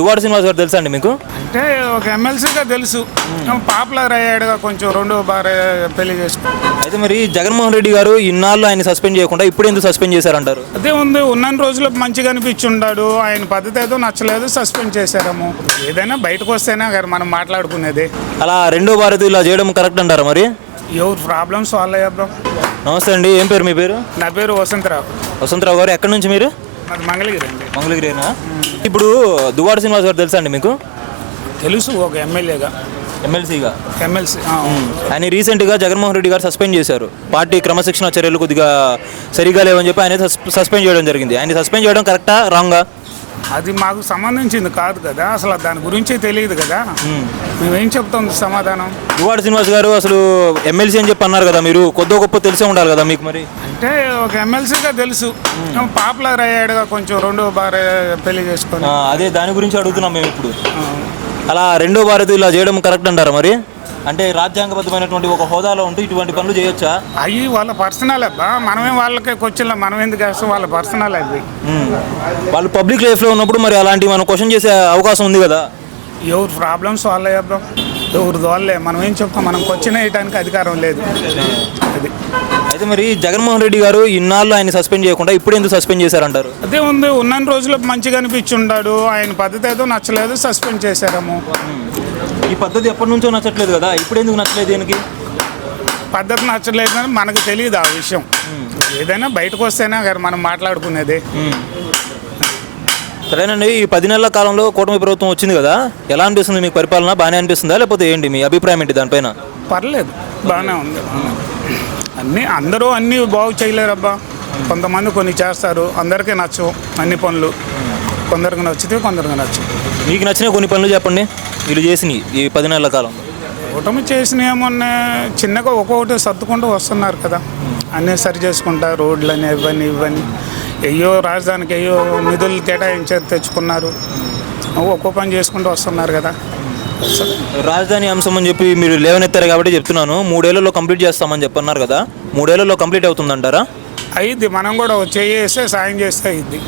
దువ్వాడ శ్రీనివాస్ గారు తెలుసా అండి మీకు? అంటే ఒక ఎమ్మెల్సీగా తెలుసు, పాపులర్ అయ్యాడుగా కొంచెం, రెండో భార్య పెళ్లి చేసుకుని. అయితే మరి జగన్మోహన్ రెడ్డి గారు ఇన్నాళ్ళు ఆయన సస్పెండ్ చేయకుండా ఇప్పుడు ఎందుకు సస్పెండ్ చేశారంటారు? అదే ఉంది, ఉన్న రోజులు మంచిగా అనిపించుండాడు, ఆయన పద్ధతి ఏదో నచ్చలేదు, సస్పెండ్ చేశారము. ఏదైనా బయటకు వస్తేనే గారు మనం మాట్లాడుకునేది. అలా రెండో భారతి ఇలా చేయడం కరెక్ట్ అంటారా మరి? ఎవరు ప్రాబ్లమ్స్ వాళ్ళ బ్రో. నమస్తే అండి, ఏం పేరు మీ పేరు? నా పేరు వసంతరావు. వసంతరావు గారు, ఎక్కడి నుంచి మీరు? మాది మంగళగిరి అండి. మంగళగిరేనా? ఇప్పుడు దువ్వాడ శ్రీనివాస్ గారు తెలుసా అండి మీకు? తెలుసు, ఒక ఎమ్మెల్యేగా, ఎమ్మెల్సీగా. ఎమ్మెల్సీ. ఆయన రీసెంట్గా జగన్మోహన్ రెడ్డి గారు సస్పెండ్ చేశారు. పార్టీ క్రమశిక్షణ చర్యలు కొద్దిగా సరిగా లేవని చెప్పి ఆయన సస్పెండ్ చేయడం జరిగింది. ఆయన సస్పెండ్ చేయడం కరెక్టా రాంగా? అది మాకు సంబంధించింది కాదు కదా, అసలు దాని గురించి తెలియదు కదా, మేమేం చెప్తాం సమాధానం. దువ్వాడ శ్రీనివాస్ గారు అసలు ఎమ్మెల్సీ అని చెప్పి అన్నారు కదా, మీరు కొద్ది గొప్ప తెలిసే ఉండాలి కదా మీకు మరి. అంటే ఒక ఎమ్మెల్సీగా తెలుసు, పాపులర్ అయ్యాడుగా కొంచెం, రెండో భార్య పెళ్లి చేసుకొని. అదే దాని గురించి అడుగుతున్నాం మేము ఇప్పుడు. అలా రెండో భారతి ఇలా చేయడం కరెక్ట్ అంటారా మరి? అంటే రాజ్యాంగబద్ధమైనటువంటి ఒక హోదాలో ఉంటూ ఇటువంటి పనులు చేయొచ్చా? అవి వాళ్ళ పర్సనల్ అబ్బా, మనమే వాళ్ళకి క్వశ్చన్లో మనం ఎందుకు వేస్తాం, వాళ్ళ పర్సనల్ అవి. వాళ్ళు పబ్లిక్ లైఫ్లో ఉన్నప్పుడు మరి అలాంటివి మనం క్వశ్చన్ చేసే అవకాశం ఉంది కదా. ఎవరు ప్రాబ్లమ్స్ వాళ్ళే అబ్బా, ఎవరిది వాళ్ళే, మనం ఏం చెప్తాం, మనం క్వశ్చన్ వేయడానికి అధికారం లేదు. అది అయితే మరి జగన్మోహన్ రెడ్డి గారు ఇన్నాళ్ళు ఆయన సస్పెండ్ చేయకుండా ఇప్పుడు ఎందుకు సస్పెండ్ చేశారంటారు? అదే ఉంది, ఉన్న రోజులు మంచిగా అనిపించుండాడు, ఆయన పద్ధతి ఏదో నచ్చలేదు, సస్పెండ్ చేశారము. ఈ పద్ధతి ఎప్పటి నుంచో నచ్చట్లేదు కదా, ఇప్పుడు ఎందుకు నచ్చలేదు దీనికి? పద్ధతి నచ్చలేదు అని మనకు తెలియదు ఆ విషయం. ఏదైనా బయటకు వస్తేనే గారు మనం మాట్లాడుకునేది. సరేనండి, ఈ 10 నెలల కాలంలో కూటమి ప్రభుత్వం వచ్చింది కదా, ఎలా అనిపిస్తుంది మీకు? పరిపాలన బాగానే అనిపిస్తుందా, లేకపోతే ఏంటి మీ అభిప్రాయం ఏంటి దానిపైన? పర్లేదు, బాగానే ఉంది. అందరూ అన్నీ బాగు చేయలేరబ్బా, కొంతమంది కొన్ని చేస్తారు, అందరికీ నచ్చవు అన్ని పనులు, కొందరికి నచ్చితే కొందరికి నచ్చవు. మీకు నచ్చిన కొన్ని పనులు చెప్పండి వీళ్ళు చేసినవి ఈ 10 నెలల కాలంలో. కూటమి చేసిన ఏమన్నా చిన్నగా ఒక్కొక్కటి సర్దుకుంటూ వస్తున్నారు కదా, అన్నీ సరి చేసుకుంటా, రోడ్లని ఇవన్నీ అయ్యో రాజధానికి అయ్యో నిధులు కేటాయించేది తెచ్చుకున్నారు, ఒక్కో పని చేసుకుంటూ వస్తున్నారు కదా. రాజధాని అంశం అని చెప్పి మీరు లేవనెత్తారు కాబట్టి చెప్తున్నాను, 3 ఏళ్లలో కంప్లీట్ చేస్తామని చెప్పన్నారు కదా, 3 ఏళ్లలో కంప్లీట్ అవుతుందంటారా? అయ్యిద్ది, మనం కూడా చేస్తే సాయం చేస్తే అయ్యిద్ది.